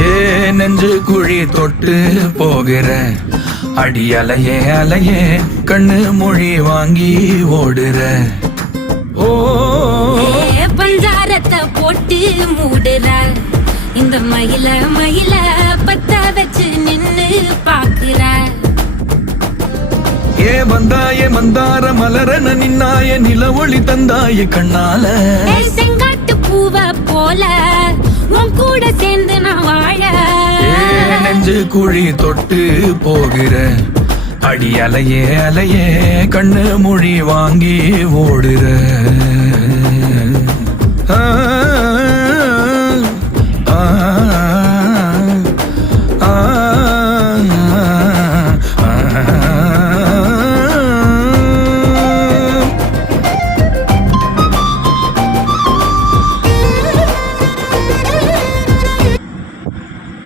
ஏ நெஞ்சு குழி தொட்டு போகிற அடி அலையே அலையே கண்ணு மொழி வாங்கி ஓடுற. ஓ பஞ்சாரத்தை போட்டு மூடுற இந்த மயில மயில பத்த வச்சு நின்னு பாக்குற. ஏ வந்தாய மந்தார மலரன நின்னாய நில ஒளி தந்தாய கண்ணால. செங்காட்டு பூவ போல உன் கூட சேர்ந்து நான் வாழ. நெஞ்சு குழி தொட்டு போகிற அடி அலையே அலையே கண்ணு மொழி வாங்கி ஓடுற. ஆ ஆ